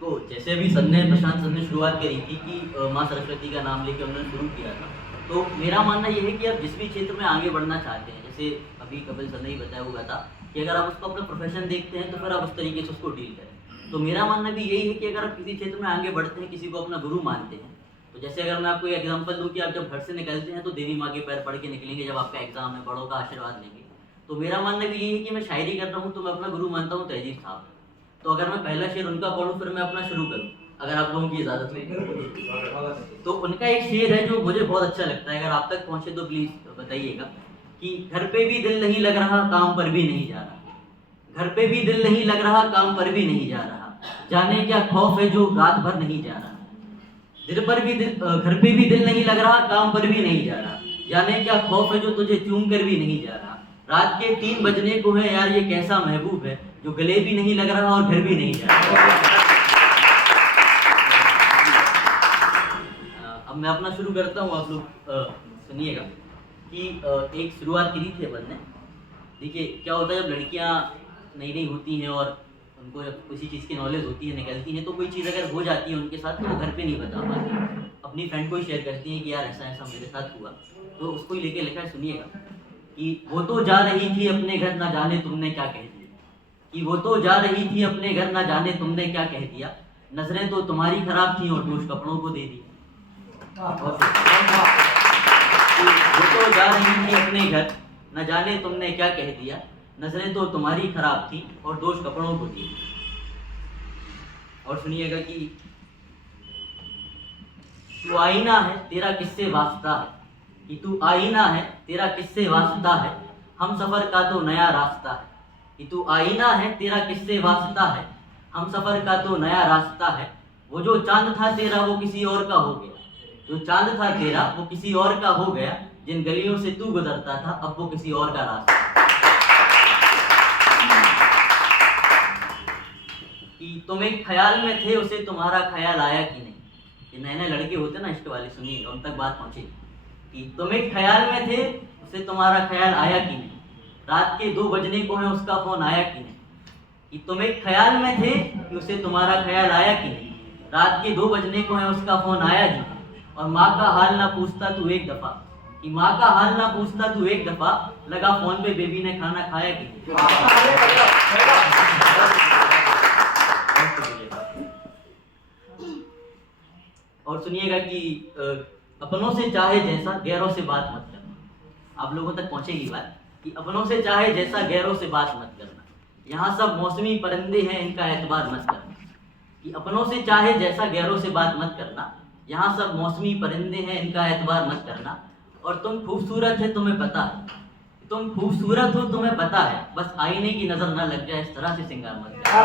देखो जैसे अभी प्रशांत सर ने शुरुआत करी थी कि माँ सरस्वती का नाम लेके उन्होंने शुरू किया था, तो मेरा मानना ये है कि आप जिस भी क्षेत्र में आगे बढ़ना चाहते हैं, जैसे अभी कपिल सर ने ही बताया हुआ था कि अगर आप उसको अपना प्रोफेशन देखते हैं तो फिर आप उस तरीके से उसको डील करें। तो मेरा मानना भी यही है कि अगर आप किसी क्षेत्र में आगे बढ़ते हैं, किसी को अपना गुरु मानते हैं, तो जैसे अगर मैं आपको एक एग्जांपल दूं कि आप जब घर से निकलते हैं तो देवी माँ के पैर पढ़ के निकलेंगे, जब आपका एग्जाम है बड़ों का आशीर्वाद लेंगे। तो मेरा मानना भी यही है कि मैं शायरी कर रहा हूँ तो मैं अपना गुरु मानता हूँ तहजीब साहब। तो अगर मैं पहला शेर उनका पढ़ूँ फिर मैं अपना शुरू करूँ, अगर आप लोगों की इजाज़त हो। तो उनका एक शेर है जो मुझे बहुत अच्छा लगता है, अगर आप तक पहुँचे तो प्लीज़ बताइएगा कि घर पे भी दिल नहीं लग रहा, काम पर भी नहीं जा रहा। घर पे भी दिल नहीं लग रहा, काम पर भी नहीं जा रहा। जाने क्या खौफ है जो रात भर नहीं जा रहा। घर पे भी दिल नहीं लग रहा, काम पर भी नहीं जा रहा। जाने क्या खौफ है जो तुझे चूम कर भी नहीं जा रहा। रात के 3 बजने को है यार, ये कैसा महबूब है जो गले भी नहीं लग रहा और घर भी नहीं जा रहा। अब मैं अपना शुरू करता हूँ, आप लोग सुनिएगा कि एक शुरुआत की थी अपन ने। देखिए क्या होता है, जब लड़कियाँ नई नई होती हैं और उनको जब किसी चीज़ की नॉलेज होती है, निकलती हैं, तो कोई चीज़ अगर हो जाती है उनके साथ तो वो घर पे नहीं बता पाती, अपनी फ्रेंड को ही शेयर करती हैं कि यार ऐसा ऐसा मेरे साथ हुआ। तो उसको ही लेके लिखा है, सुनिएगा कि वो तो जा रही थी अपने घर, ना जाने तुमने क्या कह दिया। कि वो तो जा रही थी अपने घर, ना जाने तुमने क्या कह दिया। नजरें तो तुम्हारी खराब थी और दोष कपड़ों को दे दी। वो तो जा रही थी अपने घर, न जाने तुमने क्या कह दिया। नजरें तो तुम्हारी खराब थी और दोष कपड़ों को दी। और सुनिएगा कि तू आईना है तेरा किससे वास्ता है। कि तू आईना है तेरा किससे वास्ता है, हम सफर का तो नया रास्ता है। कि तू आईना है तेरा किससे वास्ता है, हम सफर का तो नया रास्ता है। वो जो चांद था तेरा वो किसी और का हो गया। जो चांद था तेरा वो किसी और का हो गया। जिन गलियों से तू गुजरता था अब वो किसी और का रास्ता। कि तुम एक ख्याल में थे उसे तुम्हारा ख्याल आया कि नहीं। ये नए नए लड़के होते ना इश्क वाले, सुनिए उन तक बात पहुंचेगी। कि तुम एक ख्याल में थे उसे तुम्हारा ख्याल आया कि नहीं। रात के 2 बजने को है उसका फोन आया कि नहीं। कि तुम एक ख्याल में थे कि उसे तुम्हारा ख्याल आया कि नहीं। रात के 2 बजने को है उसका फोन आया कि नहीं। और माँ का हाल ना पूछता तू एक दफा। कि माँ का हाल ना पूछता तू एक दफा, लगा फोन पे बेबी ने खाना खाया कि नहीं। और सुनिएगा कि अपनों से चाहे जैसा गैरों से बात मत करना। आप लोगों तक पहुंचेगी बात कि अपनों से चाहे जैसा गैरों से बात मत करना। यहाँ सब मौसमी परिंदे हैं इनका एतबार मत करना। कि अपनों से चाहे जैसा गैरों से बात मत करना। यहाँ सब मौसमी परिंदे हैं इनका एतबार मत करना। और तुम खूबसूरत है तुम्हें पता है। तुम खूबसूरत हो तुम्हें पता है, बस आईने की नजर ना लग जाए इस तरह से सिंगार मत करना।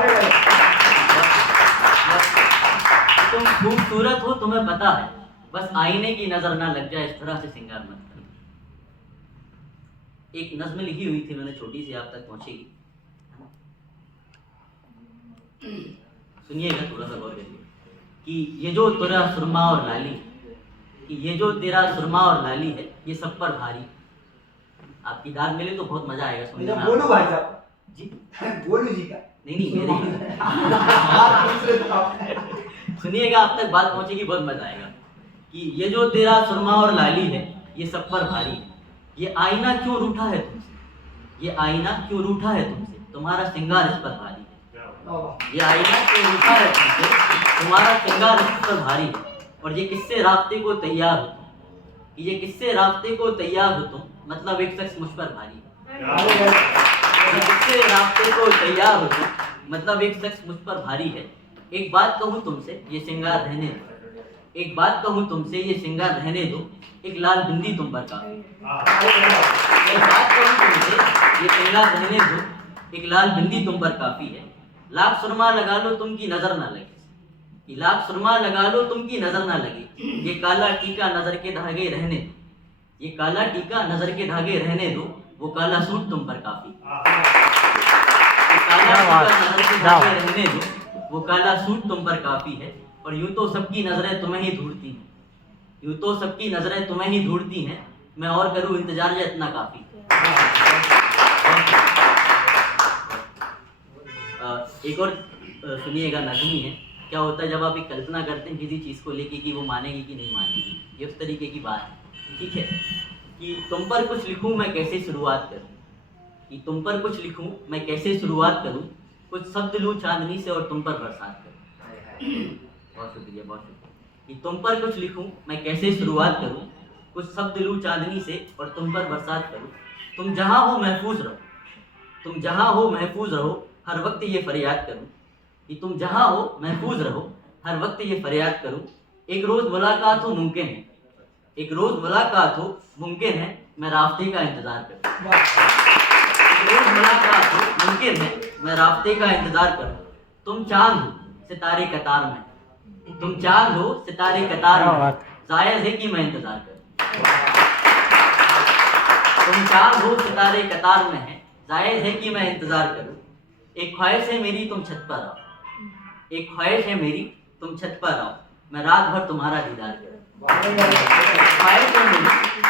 तुम खूबसूरत हो तुम्हें पता है, बस आईने की नजर ना लग जाए इस तरह से सिंगार मत करना। एक नज्म लिखी हुई थी मैंने छोटी सी, आप तक पहुंचेगी, सुनिएगा थोड़ा सा गौर करिए। कि ये जो तेरा सुरमा और लाली, कि ये जो तेरा सुरमा और लाली है ये सब पर भारी। आपकी दाद मिले तो बहुत मजा आएगा सुनने में। बोलू भाई साहब जी, बोलू जी का नहीं मेरे सुनिएगा, आप तक बात पहुंचेगी, बहुत मजा आएगा। कि ये जो तेरा सुरमा और लाली है ये सब पर भारी है। ये आईना क्यों रूठा है तुमसे। ये आईना क्यों रूठा है तुमसे, तुम्हारा श्रृंगार इस पर भारी है। ये आईना क्यों रूठा है तुमसे, तुम्हारा श्रृंगार इस पर भारी है। और ये किससे रास्ते को तैयार हो तुम। ये किससे रास्ते को तैयार हो तुम, मतलब एक शख्स मुझ पर भारी है। ये किससे रास्ते को तैयार हो तुम, मतलब एक शख्स मुझ पर भारी है। एक बात कहूँ तुमसे ये श्रृंगार रहने दो। एक बात कहूँ तुमसे ये श्रृंगार रहने दो, एक लाल बिंदी तुम पर काफी। एक बात कहूँ तुमसे ये श्रृंगार रहने दो, एक लाल बिंदी तुम पर काफी है। लाख सुरमा लगा लो तुम की नजर ना लगे। कि लाख सुरमा लगा लो तुम की नजर ना लगे। ये काला टीका नजर के धागे रहने दो। ये काला टीका नजर के धागे रहने दो, वो काला सूट तुम पर काफी। ये काला टीका नजर के धागे रहने दो, वो काला सूट तुम पर काफी है। और यूं तो सबकी नजरें तुम्हें ही ढूंढती हैं। यूं तो सबकी नजरें तुम्हें ही ढूंढती हैं, मैं और करूं इंतजार या इतना काफी। एक और सुनिएगा, नगमी है क्या होता है जब आप एक कल्पना करते हैं किसी चीज़ को लेके कि वो मानेगी कि नहीं मानेगी, ये उस तरीके की बात है। ठीक है कि तुम पर कुछ लिखूं मैं कैसे शुरुआत करूं, कि तुम पर कुछ लिखूं मैं कैसे शुरुआत करूं, कुछ शब्द लूं चांदनी से और तुम पर बरसात करूं। बहुत शुक्रिया, बहुत शुक्रिया। कि तुम पर कुछ लिखूं मैं कैसे शुरुआत करूं, कुछ शब्द लूं चांदनी से और तुम पर बरसात करूं। तुम जहां हो महफूज रहो, तुम जहां हो महफूज रहो, हर वक्त ये फरियाद करूं। कि तुम जहां हो महफूज रहो, हर वक्त ये फरियाद करूं। एक रोज मुलाकात हो मुमकिन है, एक रोज मुलाकात हो मुमकिन है, मैं रास्ते का इंतजार करूं। एक रोज मुलाकात हो मुमकिन है, मैं रास्ते का इंतजार करूं। तुम चांद हो सितारे कतार में, तुम चांद हो सितारे कतार में, जायज है कि मैं इंतजार करूं। तुम चांद हो सितारे कतार में है, जायज है कि मैं इंतजार करूं। एक ख्वाहिश है मेरी तुम छत पर आओ, एक ख्वाहिश है मेरी तुम छत पर आओ, मैं रात भर तुम्हारा दीदार करूं। एक ख्वाहिश है मेरी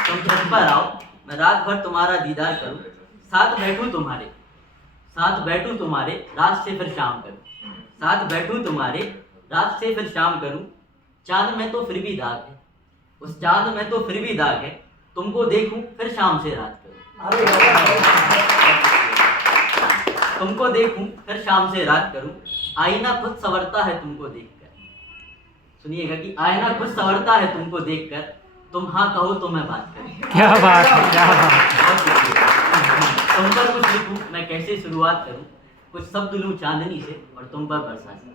तुम छत पर आओ, मैं रात भर तुम्हारा दीदार करूं। साथ बैठूं तुम्हारे, साथ बैठूं तुम्हारे, रात से फिर शाम करूं। साथ बैठूं तुम्हारे, रात से फिर शाम करूं। चांद में तो फिर भी दाग है, उस चांद में तो फिर भी दाग है, तुमको देखूं फिर शाम से रात करूं। तुमको देखूं फिर शाम से रात करूं। आईना खुद संवरता है तुमको देखकर, सुनिएगा कि आईना खुद संवरता है तुमको देखकर, तुम हाँ कहो तो मैं बात करूं। क्या बात है, क्या बात है। तुम पर कुछ लिखूं मैं कैसे शुरुआत करूं, कुछ शब्द लूं चांदनी से और तुम पर बरसात करूं।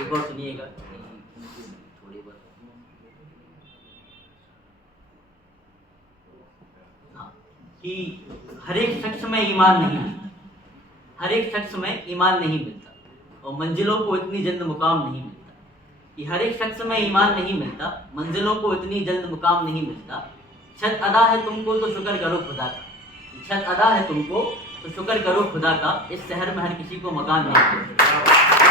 एक और सुनिएगा थोड़ी बहुत। हाँ, कि हर एक शख्स में ईमान नहीं मिलता, हर एक शख्स में ईमान नहीं मिलता, और मंजिलों को इतनी जल्द मुकाम नहीं मिलता। कि हर एक शख्स में ईमान नहीं मिलता, मंजिलों को इतनी जल्द मुकाम नहीं मिलता। छत अदा है तुमको तो शुक्र करो खुदा का, छत अदा है तुमको तो शुक्र करो खुदा का, इस शहर में हर किसी को मकान नहीं मिलता।